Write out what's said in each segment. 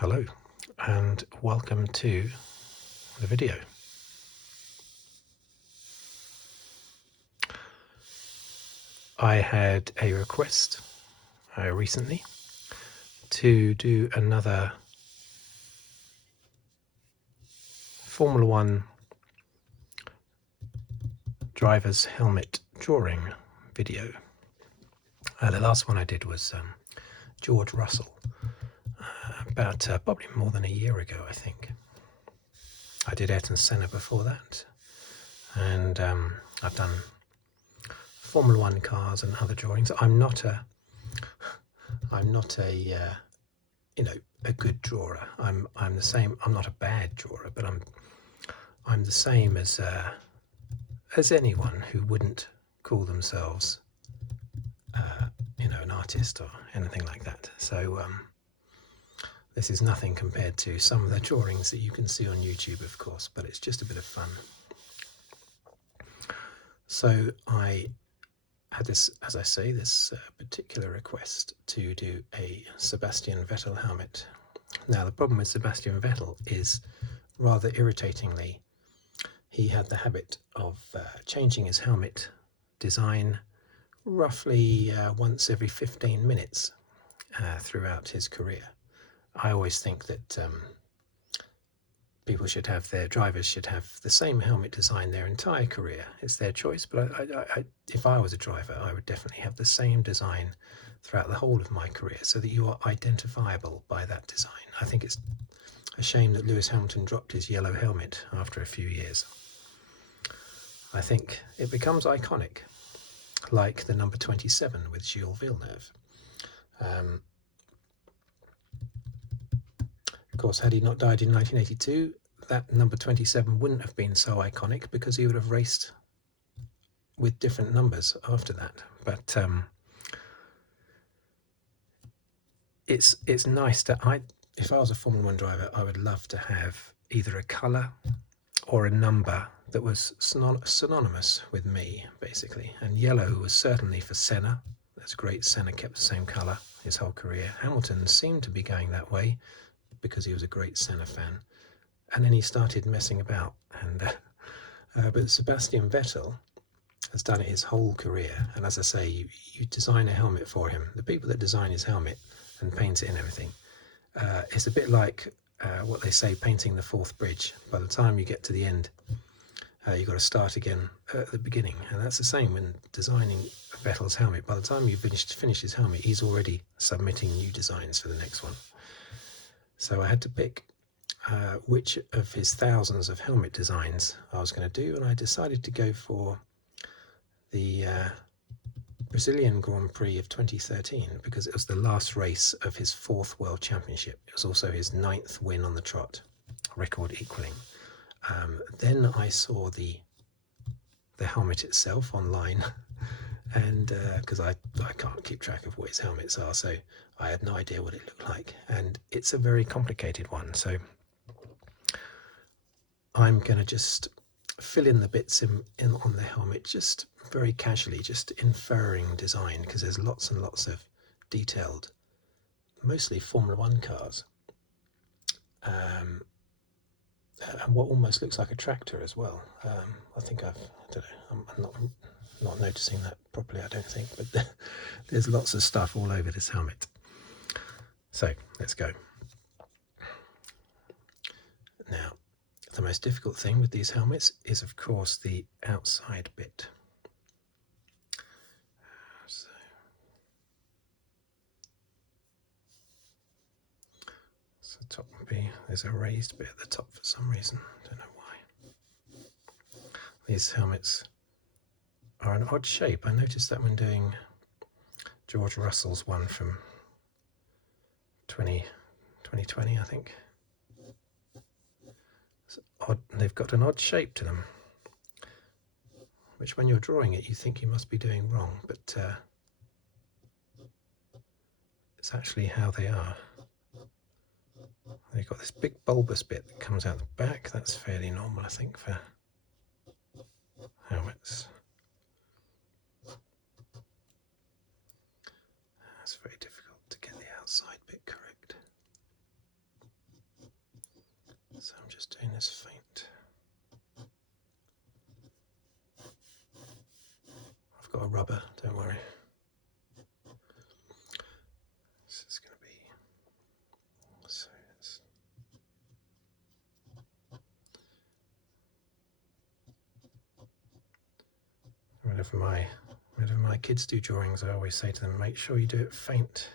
Hello and welcome to the video. I had a request recently to do another Formula One driver's helmet drawing video. The last one I did was George Russell, about probably more than a year ago, I think. I did Ayrton Senna before that, and I've done Formula One cars and other drawings. I'm not a a good drawer. I'm the same. I'm not a bad drawer, but I'm the same as anyone who wouldn't call themselves an artist or anything like that. So this is nothing compared to some of the drawings that you can see on YouTube, of course, but it's just a bit of fun. So I had this, as I say, this particular request to do a Sebastien Vettel helmet. Now the problem with Sebastien Vettel is, rather irritatingly, he had the habit of changing his helmet design roughly once every 15 minutes throughout his career. I always think that drivers should have the same helmet design their entire career. It's their choice, but if I was a driver, I would definitely have the same design throughout the whole of my career, so that you are identifiable by that design. I think it's a shame that Lewis Hamilton dropped his yellow helmet after a few years. I think it becomes iconic, like the number 27 with Gilles Villeneuve. Of course, had he not died in 1982, that number 27 wouldn't have been so iconic, because he would have raced with different numbers after that. But it's nice to, if I was a Formula One driver, I would love to have either a colour or a number that was synonymous with me, basically. And yellow was certainly for Senna. That's great. Senna kept the same colour his whole career. Hamilton seemed to be going that way because he was a great Senna fan. And then he started messing about. And but Sebastien Vettel has done it his whole career. And as I say, you design a helmet for him. The people that design his helmet and paint it and everything, it's a bit like what they say, painting the fourth bridge. By the time you get to the end, you've got to start again at the beginning. And that's the same when designing Vettel's helmet. By the time you finish his helmet, he's already submitting new designs for the next one. So I had to pick which of his thousands of helmet designs I was going to do, and I decided to go for the Brazilian Grand Prix of 2013, because it was the last race of his 4th World Championship. It was also his 9th win on the trot, record equaling. Then I saw the helmet itself online, and because I can't keep track of what his helmets are, so I had no idea what it looked like, and it's a very complicated one. So I'm going to just fill in the bits in on the helmet, just very casually, just inferring design, because there's lots and lots of detailed, mostly Formula One cars, and what almost looks like a tractor as well. I think I don't know, I'm not noticing that properly, I don't think, but there's lots of stuff all over this helmet. So let's go. Now, the most difficult thing with these helmets is, of course, the outside bit. So the top would be, there's a raised bit at the top for some reason, don't know why. These helmets are an odd shape. I noticed that when doing George Russell's one from 2020, I think. Odd, they've got an odd shape to them, which when you're drawing it you think you must be doing wrong, but it's actually how they are. They've got this big bulbous bit that comes out the back. That's fairly normal, I think, for helmets. It's very difficult to get the outside bit correct. So I'm just doing this faint. I've got a rubber, don't worry. This is going to be, so it's, whenever my kids do drawings, I always say to them, make sure you do it faint.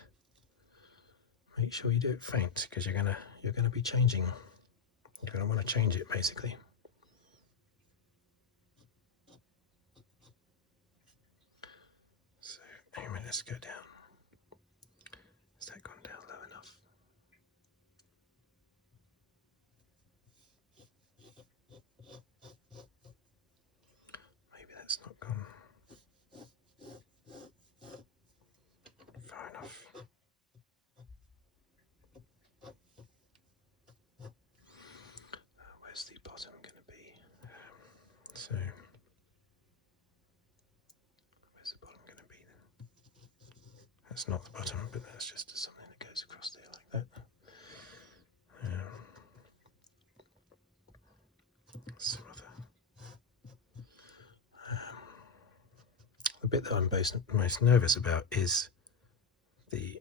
Make sure you do it faint, because you're gonna be changing. You're gonna want to change it basically. So anyway, let's go down. Has that gone down low enough? Maybe that's not gone far enough. Where's the bottom going to be? So where's the bottom going to be then? That's not the bottom, but that's just something that goes across there like that. Some other. The bit that I'm most nervous about is the,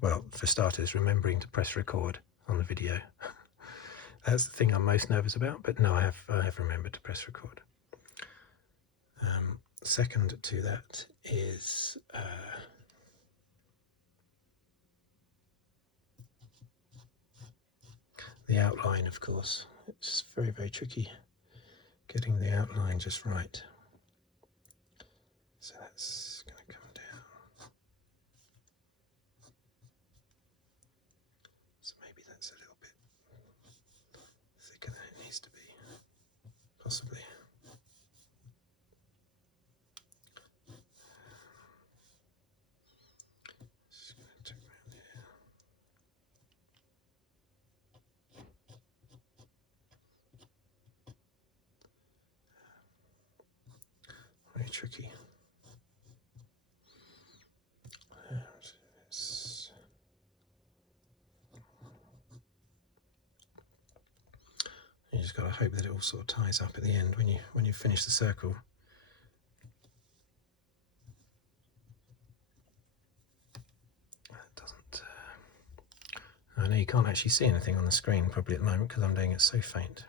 well, for starters, remembering to press record on the video. That's the thing I'm most nervous about, but no, I have remembered to press record. Second to that is the outline, of course. It's very, very tricky getting the outline just right. So that's going to come down. So maybe that's a little bit thicker than it needs to be, possibly. Just going to tuck around here. Very tricky. You just got to hope that it all sort of ties up at the end when you finish the circle. That doesn't. I know you can't actually see anything on the screen probably at the moment because I'm doing it so faint.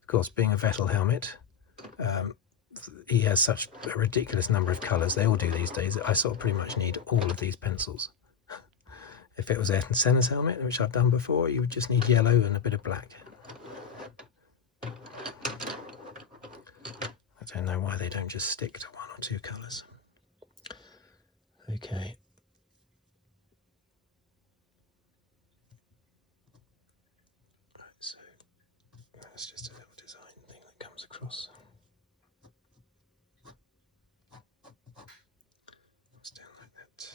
Of course, being a Vettel helmet, he has such a ridiculous number of colours. They all do these days. I sort of pretty much need all of these pencils. If it was Ayrton Senna's helmet, which I've done before, you would just need yellow and a bit of black. I don't know why they don't just stick to one or two colours. Okay. Right, so that's just a little design thing that comes across. It's down like that.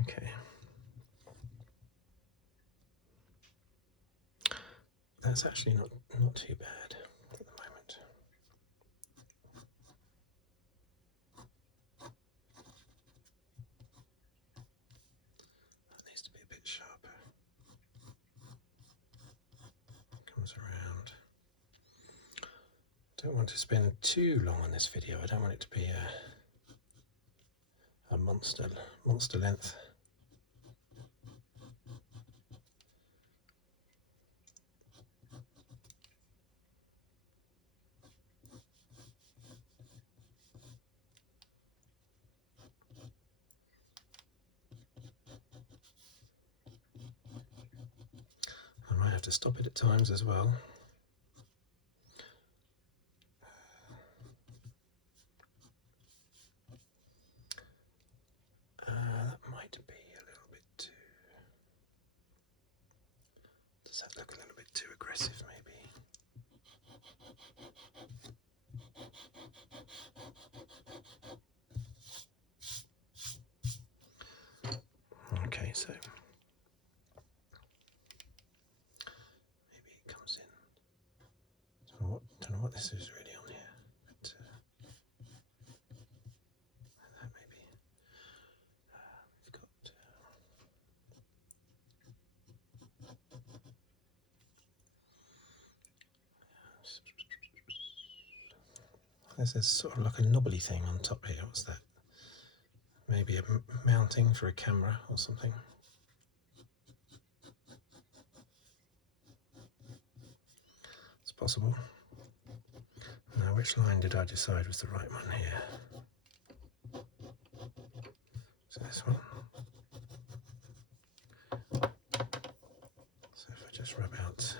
Okay. That's actually not too bad at the moment. That needs to be a bit sharper. Comes around. Don't want to spend too long on this video. I don't want it to be a monster length. I might have to stop it at times as well. That might be a little bit too... Does that look a little bit too aggressive, maybe? Okay, so maybe it comes in. So what this is really on here, but that maybe we've got. There's sort of like a knobbly thing on top here. What's that? Maybe a mounting for a camera or something. It's possible. Now, which line did I decide was the right one here? So this one. So if I just rub out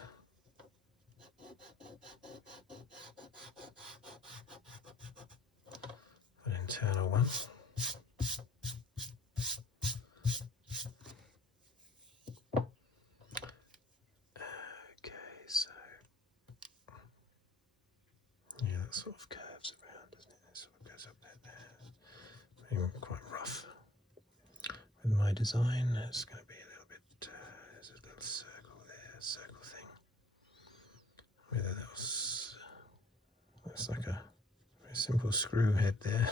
an internal one. Okay, so yeah, that sort of curves around, doesn't it? It sort of goes up there. Maybe quite rough. With my design, it's going to be a little bit, there's a little circle there, circle thing. With a little, looks like a very simple screw head there.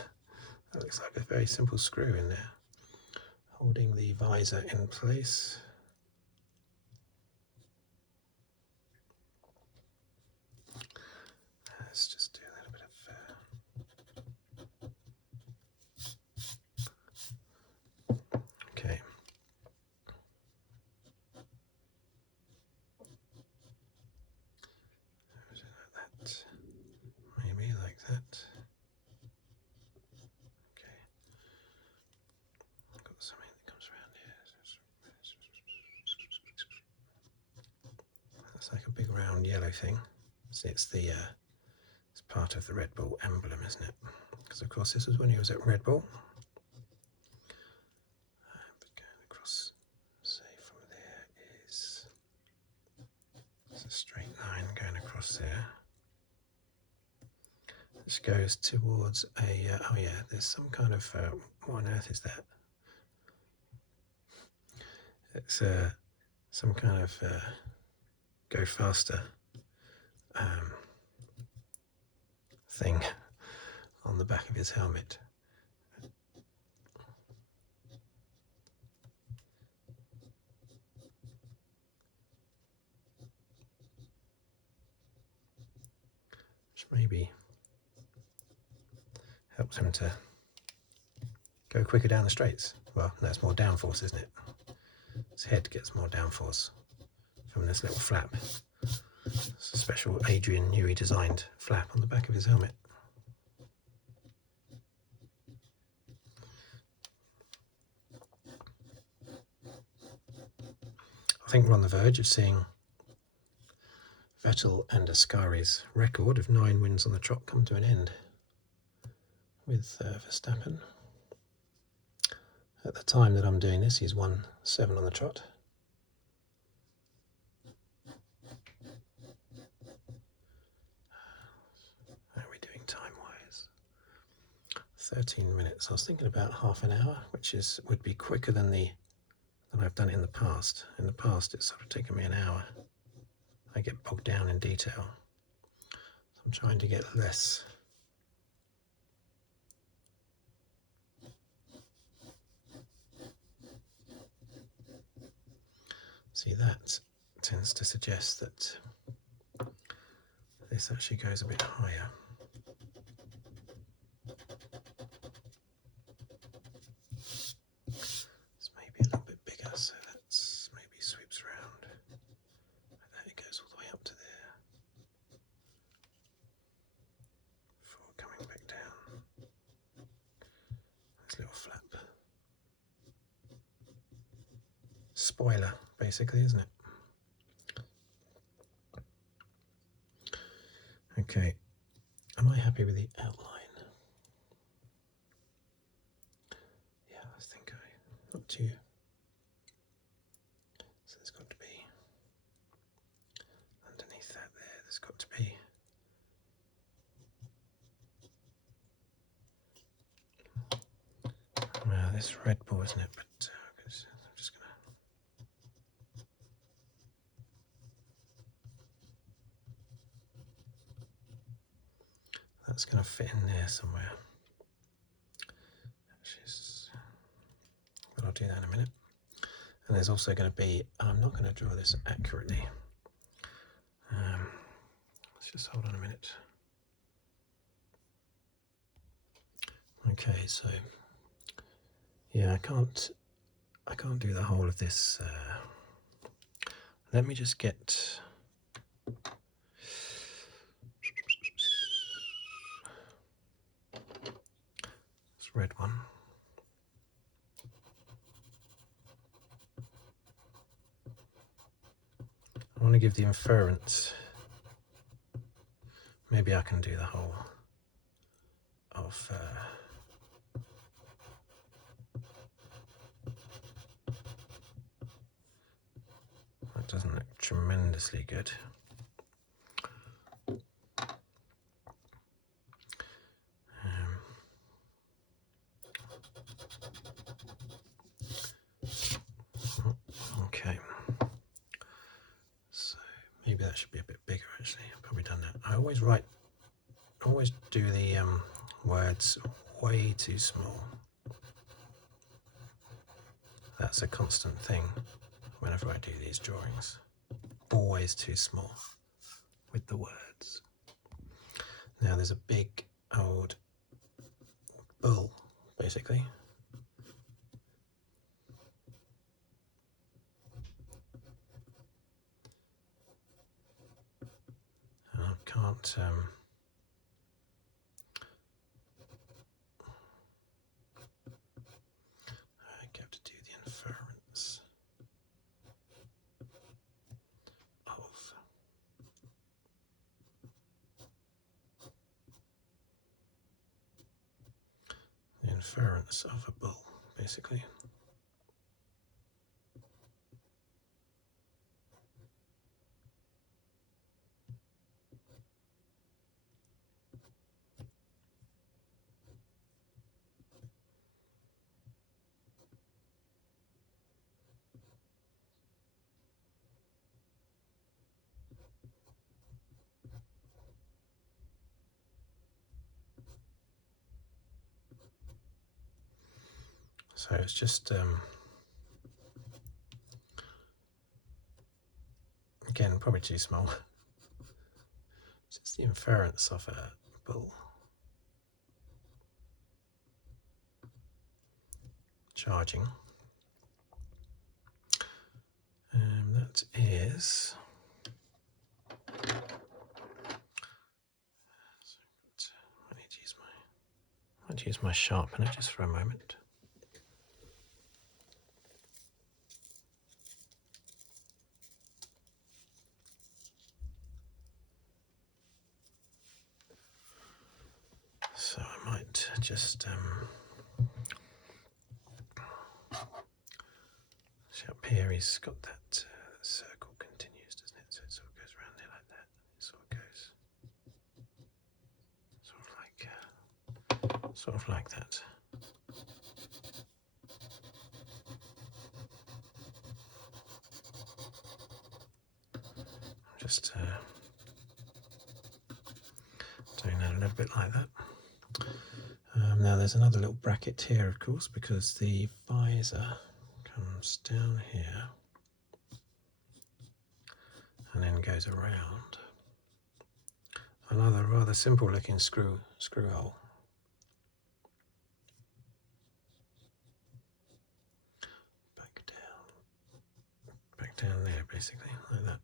That looks like a very simple screw in there, holding the visor in place. Let's just do a little bit of okay. Like that. Maybe like that. Okay. I've got something that comes around here. That's like a big round yellow thing. See, it's the it's part of the Red Bull emblem, isn't it? Because of course this was when he was at Red Bull. But going across, say from there is a straight line going across there. This goes towards a, oh yeah, there's some kind of, what on earth is that? It's some kind of go faster thing on the back of his helmet. Which maybe helps him to go quicker down the straights. Well, that's more downforce, isn't it? His head gets more downforce from this little flap. It's a special Adrian Newey designed flap on the back of his helmet. I think we're on the verge of seeing Vettel and Ascari's record of 9 wins on the trot come to an end with Verstappen. At the time that I'm doing this, he's won 7 on the trot. How are we doing time-wise? 13 minutes. I was thinking about half an hour, which would be quicker than I've done it in the past. In the past, it's sort of taken me an hour. I get bogged down in detail. So I'm trying to get less. See, that tends to suggest that this actually goes a bit higher. It's maybe a little bit bigger, so that's maybe sweeps around. Like that, it goes all the way up to there before coming back down. This little flap. Spoiler, basically, isn't it? Okay, am I happy with the outline? Yeah, I think not too. So there's got to be, underneath that there's got to be. Well, this Red Bull, isn't it? But I'm just going to. That's going to fit in there somewhere. But I'll do that in a minute. And there's also going to be, I'm not going to draw this accurately. Let's just hold on a minute. Okay, so yeah, I can't do the whole of this. Let me just get this red one. I want to give the inference. Maybe I can do the whole of that doesn't look tremendously good. Okay, so maybe that should be a bit bigger actually. I've probably done that. I always do the words way too small. That's a constant thing whenever I do these drawings. Always too small with the words. Now there's a big old bull, basically. And I can't I have to do the inference of a bull, basically. So it's just again probably too small. It's just the inference of a bull charging. That is. I need to use my sharpener just for a moment. So I might just see up here. He's got that circle continues, doesn't it? So it sort of goes around there like that. It sort of like that. I'm just doing that a little bit like that. Now there's another little bracket here, of course, because the visor comes down here and then goes around another rather simple looking screw hole. Back down there, basically, like that.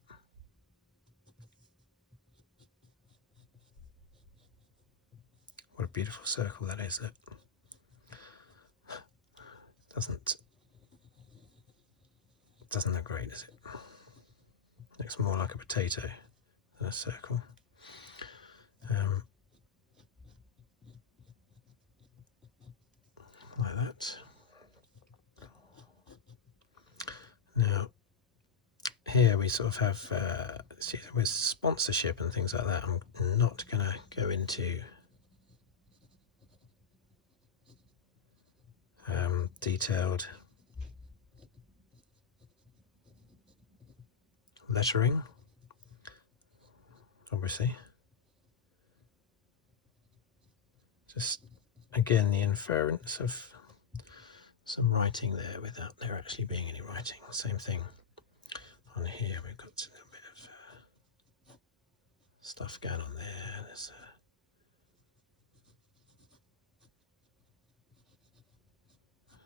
What a beautiful circle that is, look. Doesn't look great, does it? Looks more like a potato than a circle. Like that. Now, here we sort of have, see, with sponsorship and things like that, I'm not going to go into detailed lettering, obviously. Just again the inference of some writing there without there actually being any writing. Same thing on here, we've got a little bit of stuff going on there. There's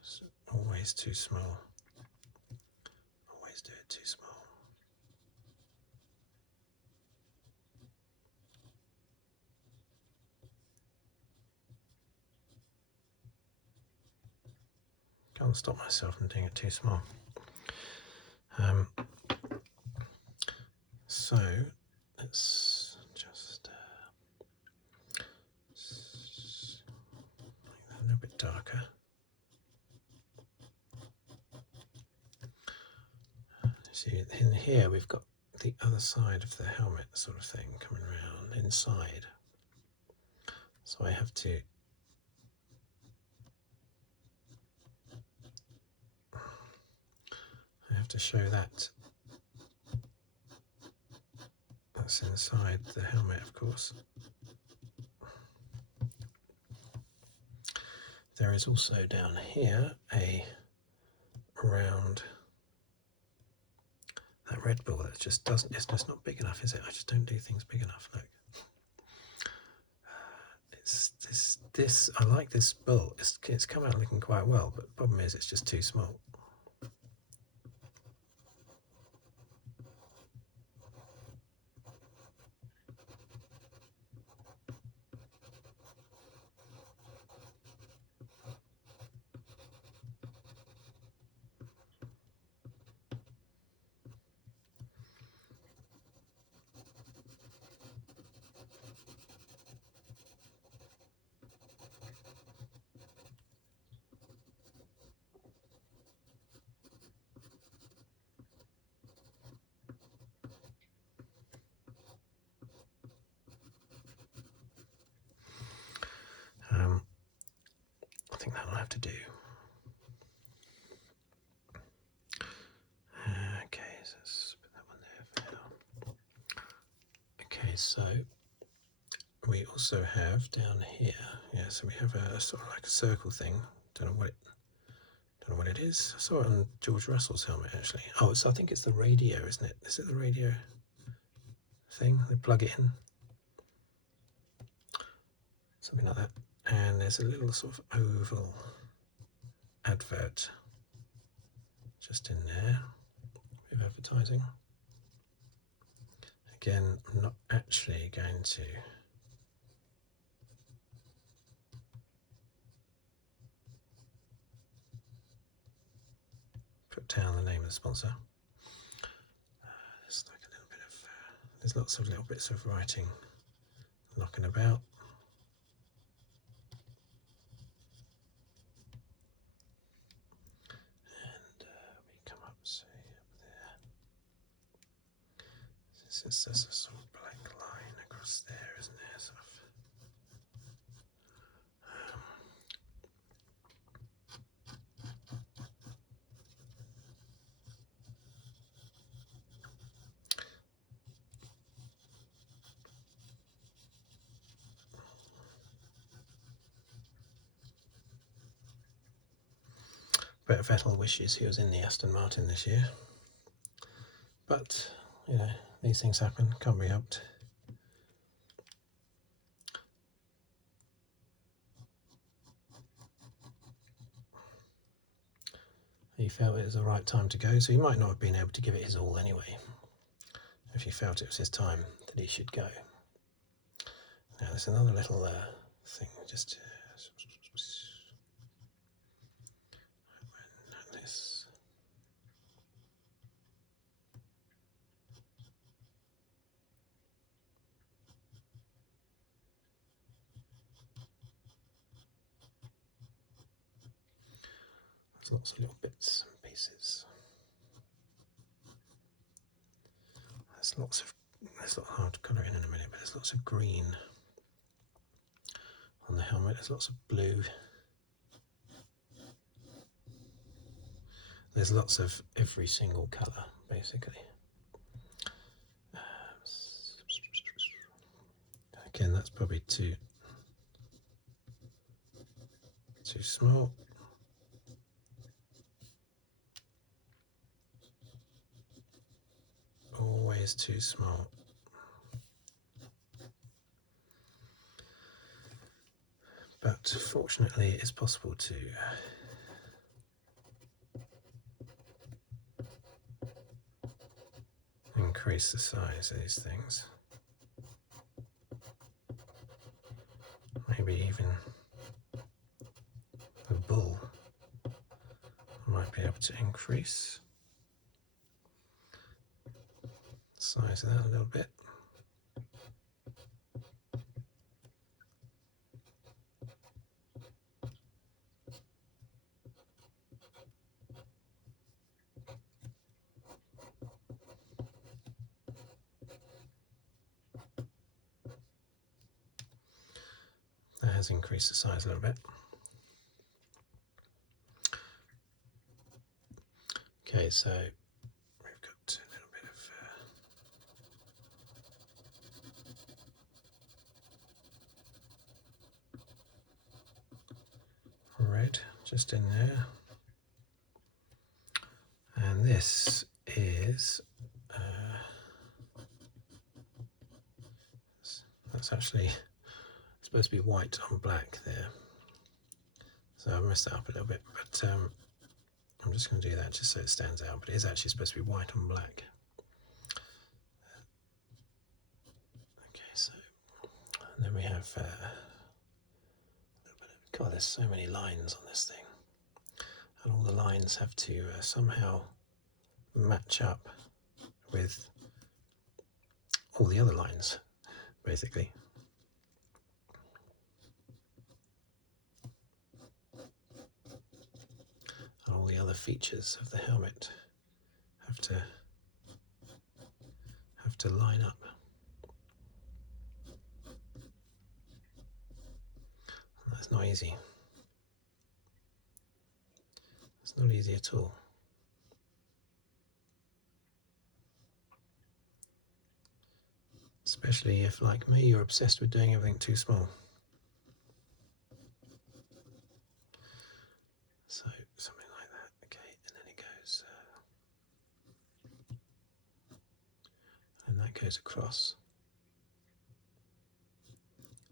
it's always too small. Always do it too small. Can't stop myself from doing it too small. So let's just make that a little bit darker. See, in here we've got the other side of the helmet sort of thing coming around inside. So I have to show that that's inside the helmet, of course. There is also down here a round that Red Bull that just doesn't, it's just not big enough, is it? I just don't do things big enough. Look, it's this I like this bull. It's come out looking quite well, but the problem is it's just too small. I think that'll have to do. Okay, so let's put that one there for now. Okay, so we also have down here, yeah, so we have a sort of like a circle thing. Don't know what it is. I saw it on George Russell's helmet actually. Oh, so I think it's the radio, isn't it? Is it the radio thing? They plug it in. Something like that. And there's a little sort of oval advert just in there with advertising. Again, I'm not actually going to put down the name of the sponsor. There's like a little bit of, there's lots of little bits of writing knocking about. And we come up, say, up there. There's a sort of black line across there, isn't there? Sort of. But Vettel wishes he was in the Aston Martin this year. But, you know, these things happen, can't be helped. He felt it was the right time to go, so he might not have been able to give it his all anyway. If he felt it was his time that he should go. Now there's another little thing, just this. There's lots of little bits and pieces. There's a lot hard to colour in a minute, but there's lots of green on the helmet. There's lots of blue. There's lots of every single colour, basically. Again, that's probably too too small. Always too small. But fortunately it's possible to increase the size of these things. Maybe even the bull might be able to increase the size of that a little bit. That has increased the size a little bit. Okay, so we've got a little bit of red just in there. And this is, that's actually supposed to be white on black there. So I messed that up a little bit, but I'm just going to do that just so it stands out, but it is actually supposed to be white on black. Okay, so and then we have a little bit of, God, there's so many lines on this thing, and all the lines have to somehow match up with all the other lines, basically. And all the other features of the helmet have to line up. And that's not easy. It's not easy at all. Especially if, like me, you're obsessed with doing everything too small. So something like that. Okay, and then it goes, and that goes across.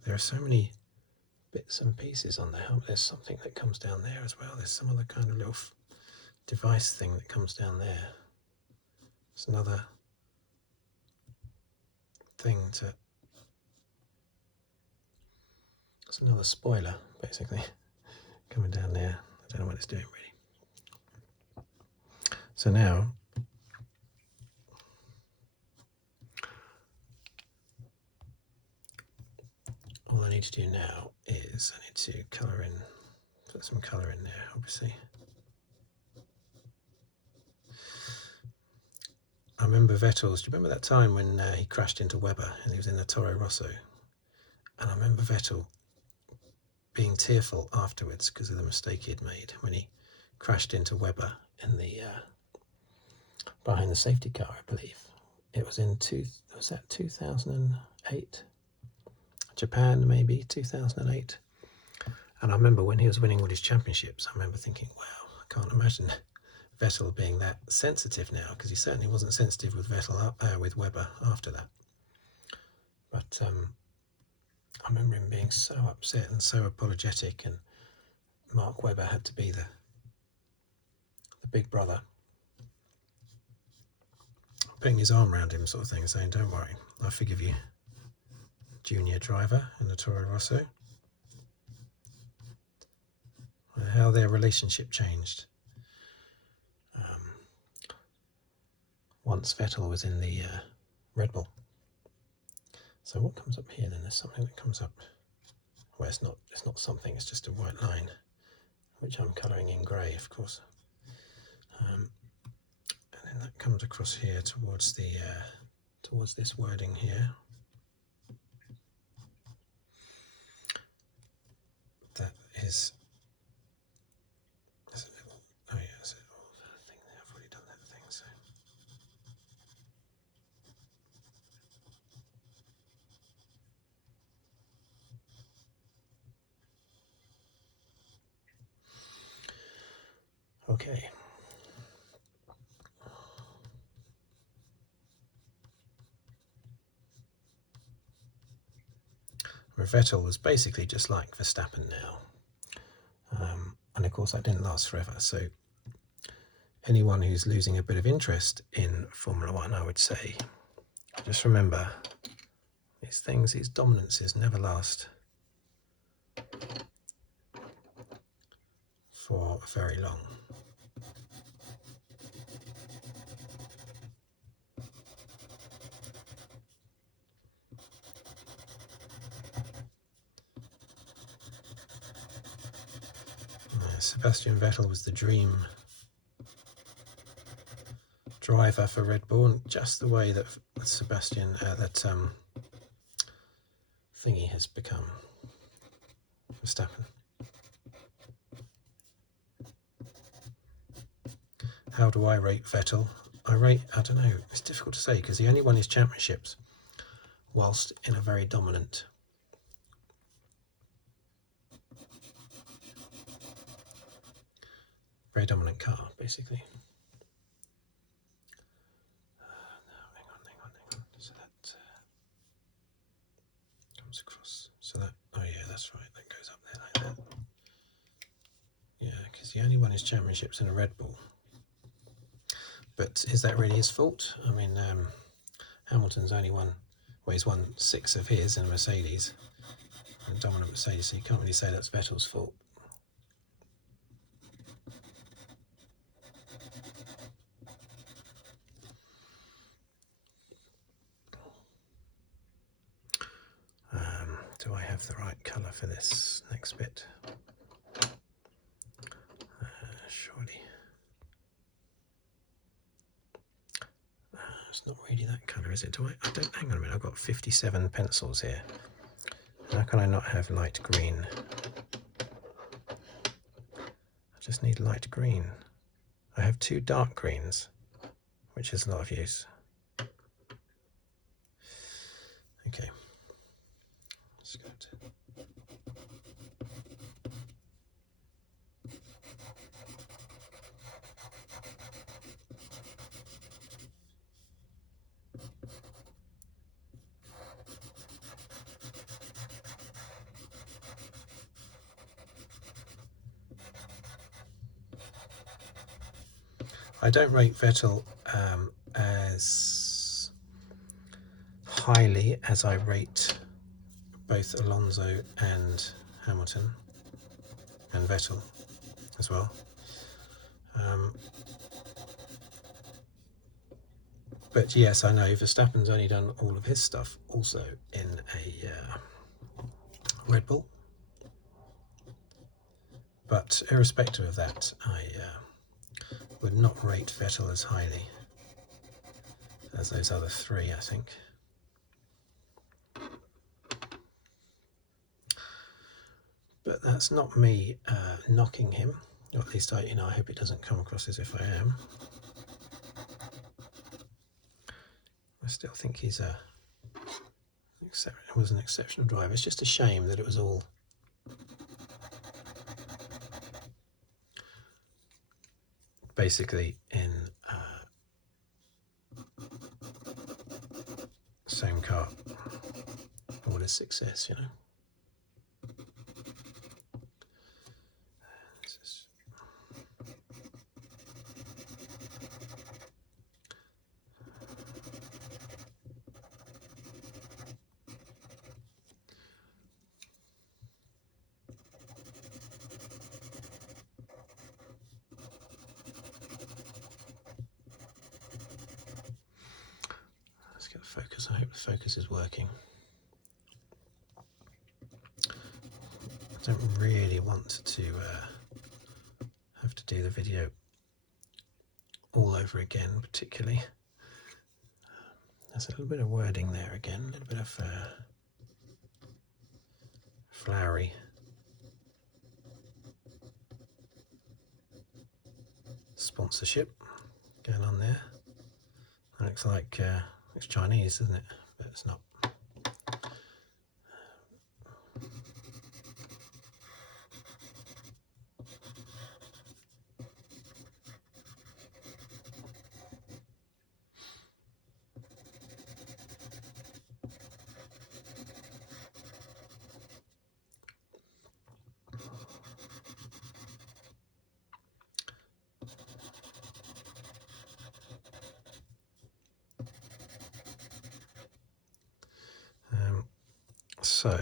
There are so many bits and pieces on the helmet. There's something that comes down there as well. There's some other kind of little device thing that comes down there. It's another thing to, it's another spoiler basically coming down there. I don't know what it's doing really. So now all I need to do now is I need to colour in, put some colour in there obviously. I remember Vettel's, do you remember that time when he crashed into Webber and he was in the Toro Rosso? And I remember Vettel being tearful afterwards because of the mistake he'd made when he crashed into Webber in the behind the safety car, I believe. It was in 2008? Japan, maybe 2008. And I remember when he was winning all his championships, I remember thinking, wow, I can't imagine Vettel being that sensitive now, because he certainly wasn't sensitive with with Webber after that. But I remember him being so upset and so apologetic, and Mark Webber had to be the big brother, putting his arm around him sort of thing, saying, don't worry, I forgive you, junior driver in the Toro Rosso. How their relationship changed once Vettel was in the Red Bull. So what comes up here then? There's something that comes up. Well, it's not something, it's just a white line, which I'm colouring in grey, of course. And then that comes across here towards the towards this wording here. That is a little, oh yeah, there's a little thing there. I've already done that thing, so. Okay. Vettel was basically just like Verstappen now. And of course that didn't last forever, so anyone who's losing a bit of interest in Formula One, I would say, just remember these things, these dominances never last for very long. Sebastien Vettel was the dream driver for Red Bull, just the way that Sebastian, thingy has become Verstappen. How do I rate Vettel? I don't know, it's difficult to say because he only won his championships whilst in a very dominant car, basically. Hang on. So that comes across. So that, oh yeah, that's right. That goes up there like that. Yeah, because he only won his championships in a Red Bull. But is that really his fault? I mean, Hamilton's only won, well, he's won 6 of his in a Mercedes, a dominant Mercedes, so you can't really say that's Vettel's fault. Do I have the right colour for this next bit? Surely. It's not really that colour, is it? Hang on a minute, I've got 57 pencils here. How can I not have light green? I just need light green. I have 2 dark greens, which is a lot of use. Okay. That's good. I don't rate Vettel as highly as I rate both Alonso and Hamilton and Vettel as well. But yes, I know Verstappen's only done all of his stuff also in a Red Bull. But irrespective of that, I would not rate Vettel as highly as those other 3, I think. But that's not me knocking him, or at least I hope it doesn't come across as if I am. I still think he was an exceptional driver. It's just a shame that it was all basically in same car. All his success, Let's get the focus. I hope the focus is working. I don't really want to have to do the video all over again, particularly. There's a little bit of wording there again, a little bit of flowery sponsorship going on there. It looks like it's Chinese, doesn't it? But it's not. So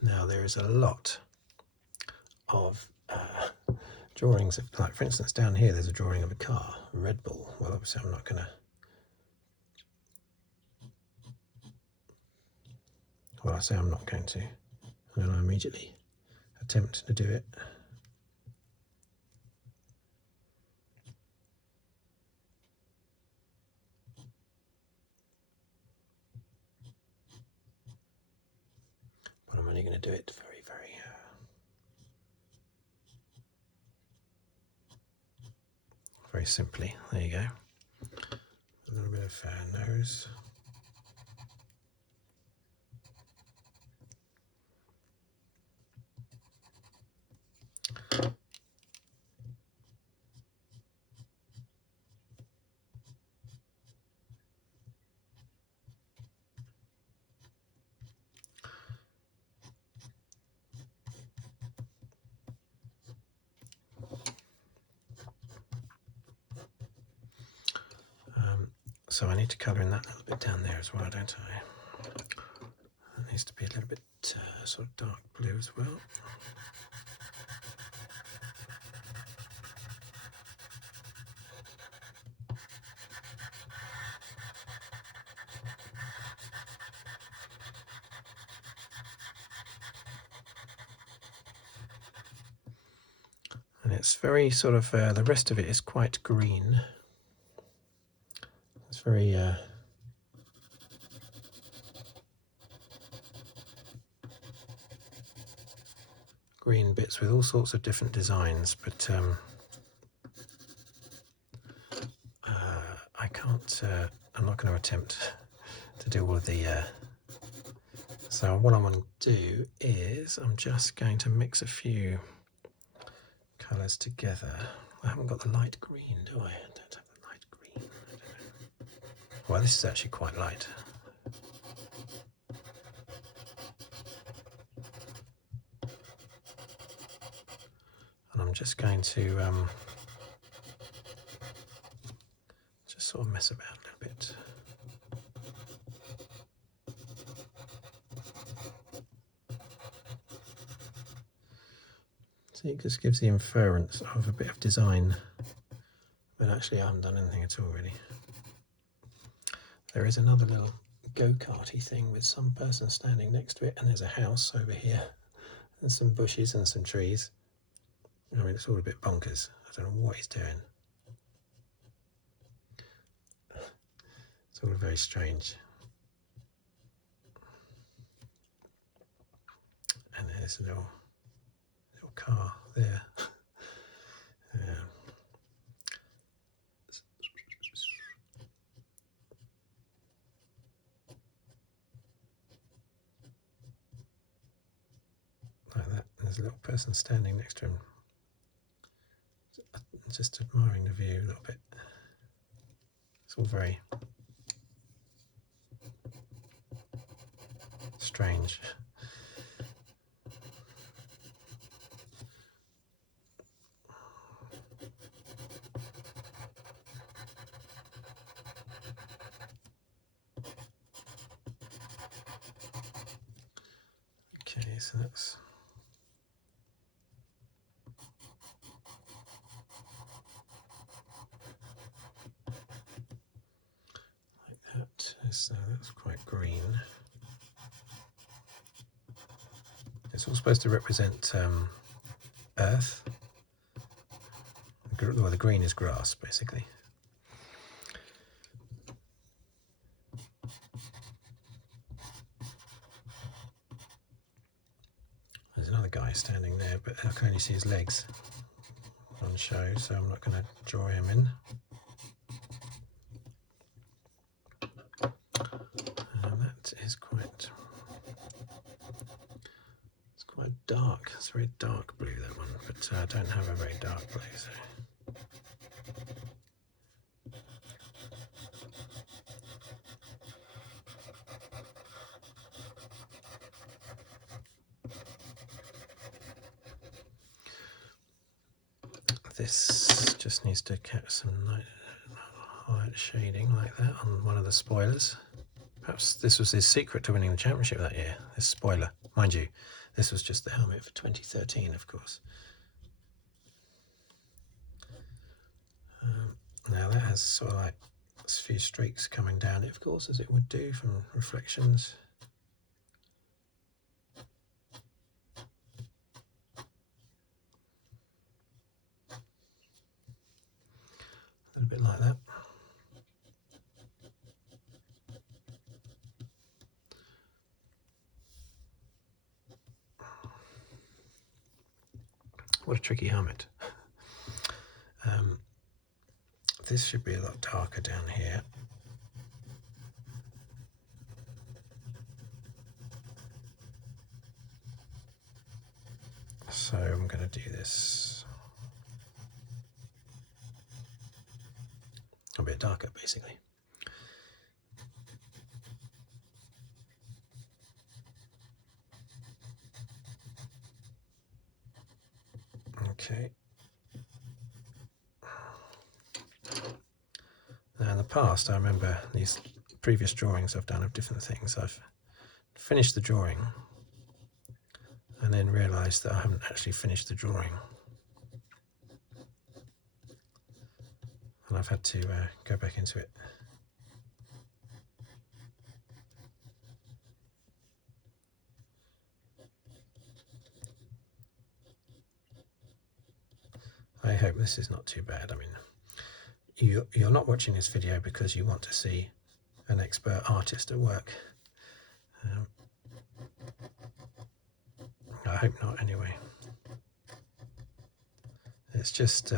now there is a lot of drawings, like for instance down here there's a drawing of a car, a Red Bull. Well, obviously I'm not going to, well, I say I'm not going to, and then I immediately attempt to do it. But I'm only going to do it very, very very simply. There you go. A little bit of nose. So I need to colour in that little bit down there as well, don't I? It needs to be a little bit sort of dark blue as well. And it's very sort of, the rest of it is quite green. It's very green bits with all sorts of different designs, but I can't, I'm not going to attempt to do all of the, so what I'm going to do is I'm just going to mix a few colours together. I haven't got the light green, do I? I don't have the light green. Well, this is actually quite light. And I'm just going to just sort of mess about a little bit. So it just gives the inference of a bit of design, but actually I haven't done anything at all really. There is another little go-karty thing with some person standing next to it, and there's a house over here, and some bushes and some trees. I mean, it's all a bit bonkers. I don't know what he's doing. It's all very strange. And there's a little car there. Like that. There's a little person standing next to him, just admiring the view a little bit. It's all very strange. Okay, so that's like that. So that's quite green. It's all supposed to represent earth. Well, the green is grass, basically. There's another guy standing there, but I can only see his legs on show, so I'm not going to draw him in. And that is quite, it's quite dark. It's very dark blue, that one, but I don't have a very dark blue, so. This just needs to catch some light. white shading like that on one of the spoilers. Perhaps this was his secret to winning the championship that year, this spoiler. Mind you, this was just the helmet for 2013, of course. Now that has sort of like a few streaks coming down it, of course, as it would do from reflections. A little bit like that. What a tricky helmet. This should be a lot darker down here. So I'm going to do this a bit darker, basically. Okay. Now in the past, I remember these previous drawings I've done of different things. I've finished the drawing and then realised that I haven't actually finished the drawing. And I've had to go back into it. I hope this is not too bad. I mean, you're not watching this video because you want to see an expert artist at work. I hope not, anyway. It's just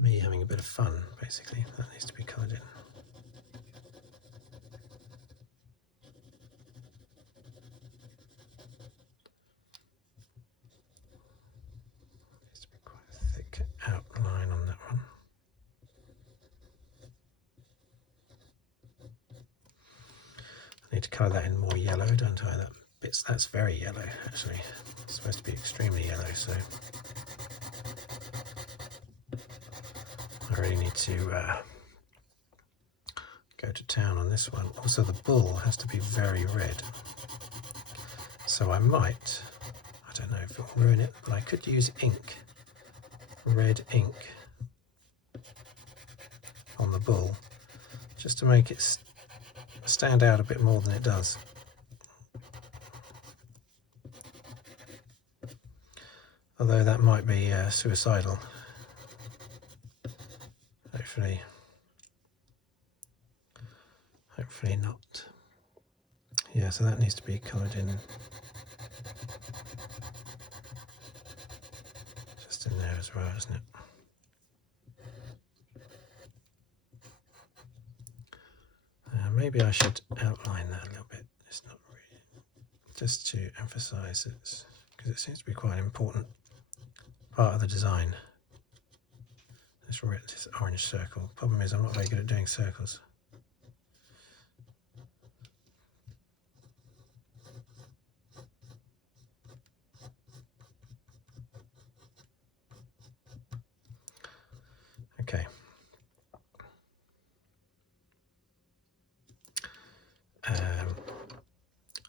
me having a bit of fun, basically. That needs to be coloured in. Needs to be quite a thick outline on that one. I need to colour that in more yellow, don't I? That's very yellow, actually. It's supposed to be extremely yellow, so I really need to go to town on this one. Also, the bull has to be very red. So I might, I don't know if it'll ruin it, but I could use ink, red ink, on the bull, just to make it stand out a bit more than it does. Although that might be suicidal. Hopefully not. Yeah, so that needs to be coloured in. Just in there as well, isn't it? Maybe I should outline that a little bit. It's not really, just to emphasise it, because it seems to be quite an important part of the design. This orange circle. Problem is, I'm not very good at doing circles. Okay.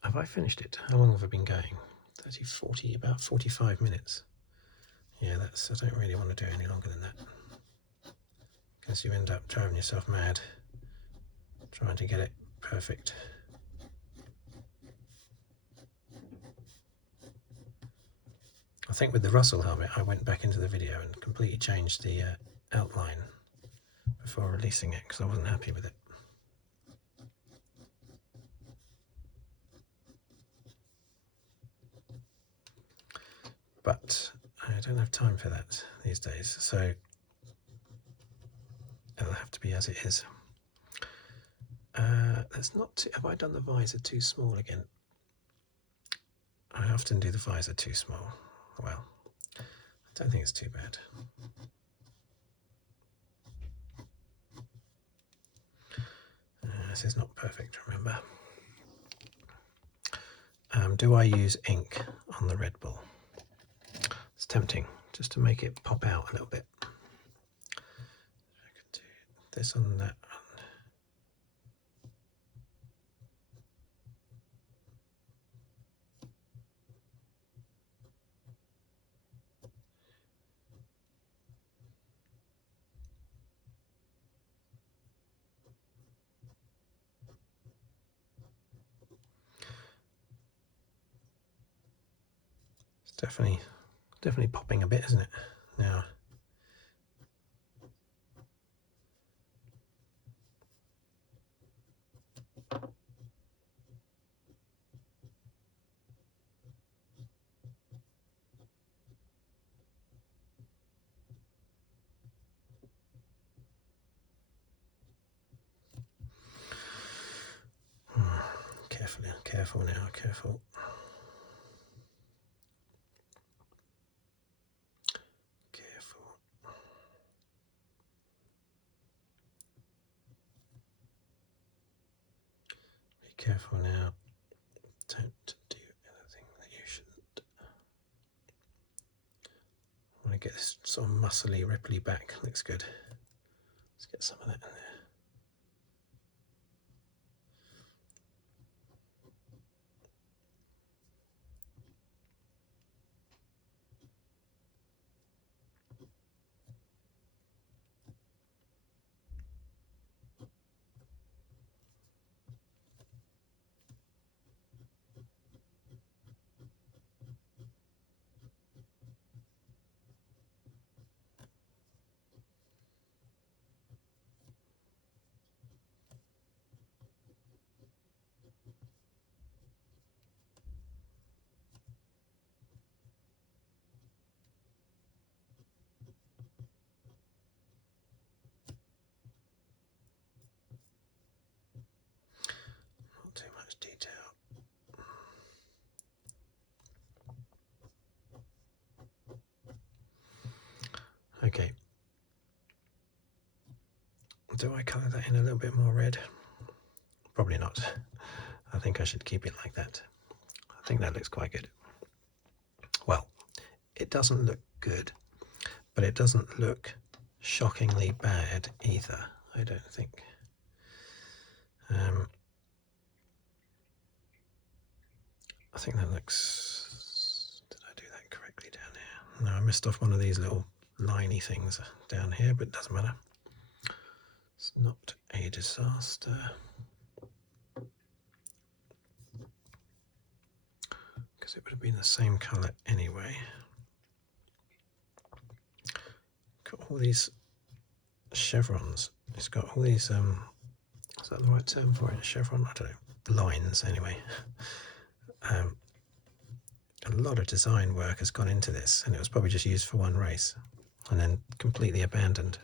Have I finished it? How long have I been going? 30, 40, about 45 minutes. Yeah, I don't really want to do any longer than that. Because you end up driving yourself mad trying to get it perfect. I think with the Russell helmet, I went back into the video and completely changed the outline before releasing it because I wasn't happy with it. But I don't have time for that these days, so it'll have to be as it is. That's not too, have I done the visor too small again? I often do the visor too small. Well, I don't think it's too bad. This is not perfect, remember. Do I use ink on the Red Bull? It's tempting, just to make it pop out a little bit. this on that one. It's definitely popping a bit, isn't it? Now, careful now, careful. Be careful now. Don't do anything that you shouldn't. I want to get this sort of muscly, ripply back. Looks good. Let's get some of that in there. Not too much detail. Okay. Do I colour that in a little bit more red? Probably not. I think I should keep it like that. I think that looks quite good. Well, it doesn't look good, but it doesn't look shockingly bad either, I don't think. I think that looks... Did I do that correctly down here? No, I missed off one of these little liney things down here, but it doesn't matter. It's not a disaster. Because it would have been the same colour anyway. Got all these chevrons. It's got all these, is that the right term for it? Chevron? I don't know. Lines, anyway. A lot of design work has gone into this, and it was probably just used for one race and then completely abandoned.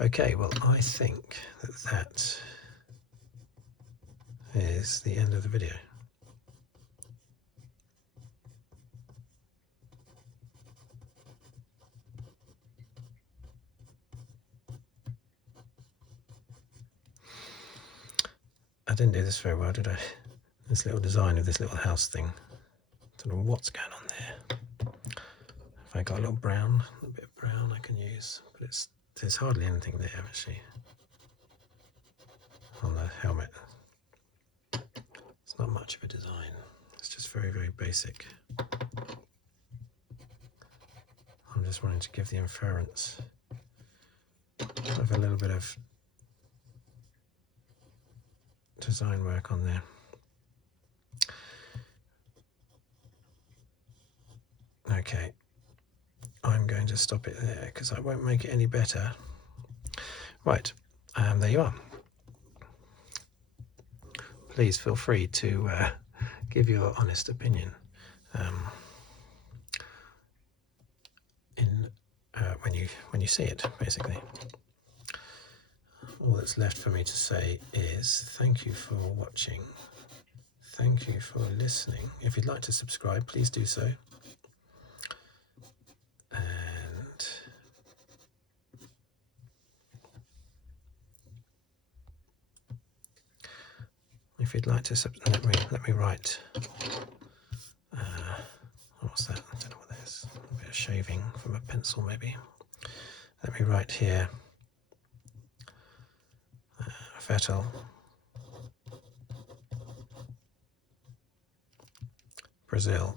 Okay, well, I think that is the end of the video. I didn't do this very well, did I? This little design of this little house thing. Don't know what's going on there. If I got a little brown, a bit of brown I can use, but there's hardly anything there actually on the helmet. It's not much of a design. It's just very, very basic. I'm just wanting to give the inference of a little bit of design work on there. Okay, I'm going to stop it there because I won't make it any better. Right, there you are. Please feel free to give your honest opinion when you see it, basically. All that's left for me to say is thank you for watching. Thank you for listening. If you'd like to subscribe, please do so. And if you'd like to let me write shaving from a pencil maybe. Let me write here, Vettel, Brazil,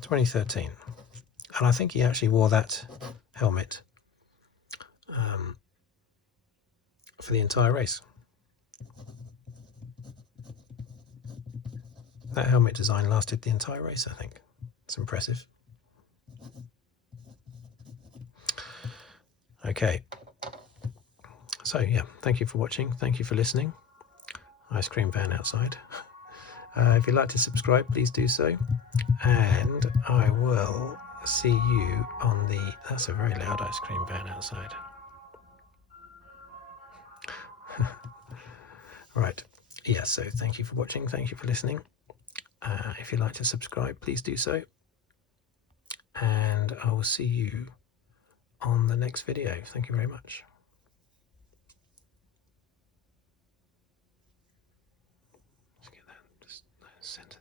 2013. And I think he actually wore that helmet for the entire race. That helmet design lasted the entire race, I think. It's impressive. Okay. So yeah, thank you for watching. Thank you for listening. Ice cream van outside. If you'd like to subscribe, please do so. And I will see you on the... That's a very loud ice cream van outside. Right. Yeah, so thank you for watching. Thank you for listening. If you'd like to subscribe, please do so. And I will see you on the next video. Thank you very much. Let's get that just center.